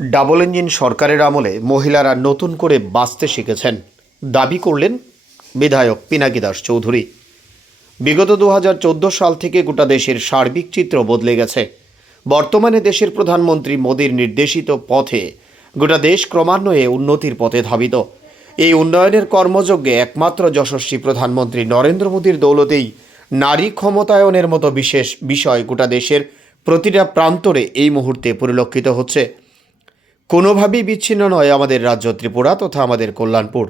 Double engine সরকারের আমলে মহিলারা নতুন করে বাঁচতে শিখেছেন দাবি করলেন বিধায়ক পিনাকি দাস চৌধুরী। বিগত 2014 সাল থেকে গোটা দেশের সার্বিক চিত্র বদলে গেছে। বর্তমানে দেশের প্রধানমন্ত্রী মোদির নির্দেশিত পথে গোটা দেশ ক্রমান্বয়ে উন্নতির পথে ধাবিত। এই উন্নয়নের কর্মযজ্ঞে একমাত্র যশস্বী প্রধানমন্ত্রী নরেন্দ্র মোদির দৌলতেই নারী ক্ষমতায়নের মতো বিশেষ বিষয় গোটা দেশের প্রতিটা প্রান্তরে এই মুহূর্তে পরিলক্ষিত হচ্ছে। কোনোভাবেই বিচ্ছিন্ন নয় আমাদের রাজ্য ত্রিপুরা তথা আমাদের কল্যাণপুর।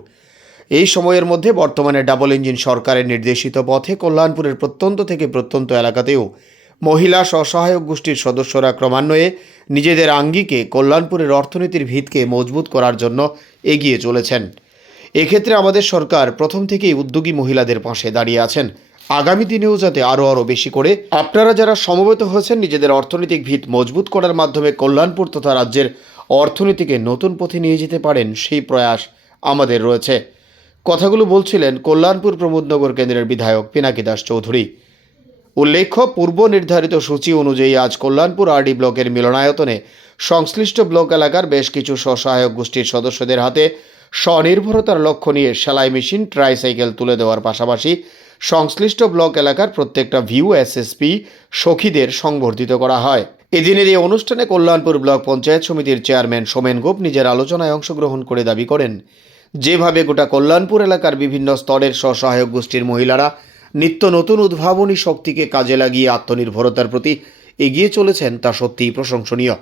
এই সময়ের মধ্যে বর্তমানে ডাবল ইঞ্জিন সরকারের নির্দেশিত পথে কল্যাণপুরের প্রত্যন্ত থেকে প্রত্যন্ত এলাকাতেও মহিলা স্বসহায়ক গোষ্ঠীর সদস্যরা ক্রমান্বয়ে নিজেদের আঙ্গিকে কল্যাণপুরের অর্থনীতির ভিতকে মজবুত করার জন্য এগিয়ে চলেছেন। এক্ষেত্রে আমাদের সরকার প্রথম থেকেই উদ্যোগী মহিলাদের পাশে দাঁড়িয়ে আছেন। আগামী দিনেও যাতে আরও বেশি করে আপনারা যারা সমবেত হয়েছেন নিজেদের অর্থনৈতিক ভিত মজবুত করার মাধ্যমে কল্যাণপুর তথা রাজ্যের অর্থনীতিকে নতুন পথে নিয়ে যেতে পারেন, সেই প্রয়াস আমাদের রয়েছে। কথাগুলো বলছিলেন কল্যাণপুর প্রমোদনগর কেন্দ্রের বিধায়ক পিনাকি দাস চৌধুরী। উল্লেখ্য, পূর্ব নির্ধারিত সূচি অনুযায়ী আজ কল্যাণপুর আরডি ব্লকের মিলনায়তনে সংশ্লিষ্ট ব্লক এলাকার বেশ কিছু স্বসহায়ক গোষ্ঠীর সদস্যদের হাতে স্বনির্ভরতার লক্ষ্য নিয়ে সেলাই মেশিন, ট্রাইসাইকেল তুলে দেওয়ার পাশাপাশি সংশ্লিষ্ট ব্লক এলাকার প্রত্যেকটা ভিউ এসএসপি সখীদের সংবর্ধিত করা হয়। এদিনের এই অনুষ্ঠানে কল্যাণপুর ব্লক পঞ্চায়েত সমিতির চেয়ারম্যান সোমেন গোপ নিজের আলোচনায় অংশগ্রহণ করে দাবি করেন, যেভাবে গোটা কল্যাণপুর এলাকার বিভিন্ন স্তরের স্বসহায়ক গোষ্ঠীর মহিলারা নিত্য নতুন উদ্ভাবনী শক্তিকে কাজে লাগিয়ে আত্মনির্ভরতার প্রতি এগিয়ে চলেছেন তা সত্যিই প্রশংসনীয়।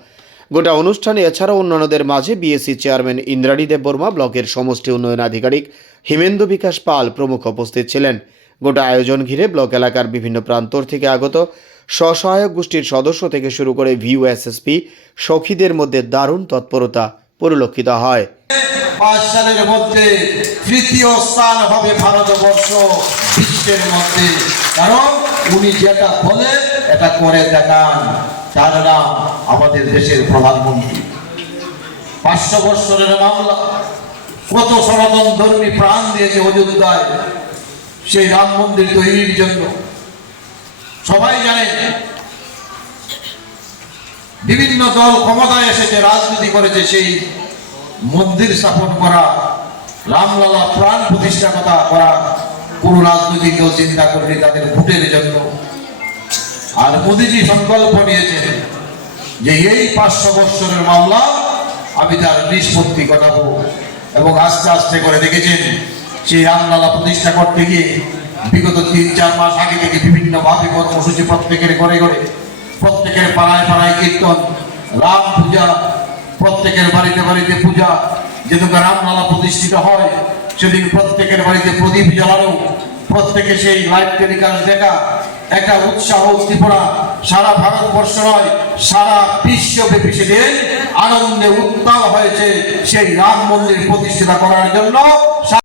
গোটা অনুষ্ঠানে এছাড়াও অন্যান্যদের মাঝে বিএসসি চেয়ারম্যান ইন্দ্রাণী দেববর্মা, ব্লকের সমষ্টি উন্নয়ন আধিকারিক হিমেন্দু বিকাশ পাল প্রমুখ উপস্থিত ছিলেন। গোটা আয়োজন ঘিরে ব্লক এলাকার বিভিন্ন প্রান্তর থেকে আগত স্বসহায়ক গোষ্ঠীর সদস্য থেকে শুরু করে ভিউ এসএসপি সখীদের মধ্যে দারুণ তৎপরতা পরিলক্ষিত হয়। 5 সালের মধ্যে তৃতীয় স্থান হবে ভারতবর্ষ বিশ্বের মধ্যে, কারণ উনি যেটা বলে এটা করে দেখান। তার নাম আমাদের দেশের প্রধানমন্ত্রী। 500 বছরের মামলা, কত সনাতন ধর্মী প্রাণ দিয়েছে অযোধ্যায় সেই রাম মন্দির তৈরির জন্য। সবাই জানে বিভিন্ন দল ক্ষমতায় এসেছে, রাজনীতি করেছে, সেই মন্দির স্থাপন করা, রামলালা প্রাণ প্রতিষ্ঠা করা কোন রাজনৈতিক দল চিন্তা করেনি তাদের ভোটের জন্য। আর মোদীজি সংকল্প নিয়েছেন যে এই 500 বছরের মামলা আমি তার নিষ্পত্তি ঘটাবো, এবং আস্তে আস্তে করে দেখেছেন সেই রামলালা প্রতিষ্ঠা করতে গিয়ে বিগত 3-4 মাস আগে থেকে বিভিন্ন ভাবে কর্মসূচি প্রত্যেকের ঘরে ঘরে, প্রত্যেকের পাড়ায় পাড়ায় কীর্তন, রাম পূজা, প্রত্যেকের বাড়িতে বাড়িতে পূজা। যেদিন রামলালা প্রতিষ্ঠিত হয় সেদিন প্রত্যেকের বাড়িতে প্রদীপ জ্বালানো, প্রত্যেকে সেই লাইভ টেলিকাস্ট দেখা, একটা উৎসাহ উদ্দীপনা সারা ভারতবর্ষ নয় সারা বিশ্বব্যাপী সেদিন আনন্দে উত্তাল হয়েছে সেই রাম মন্দির প্রতিষ্ঠা করার জন্য।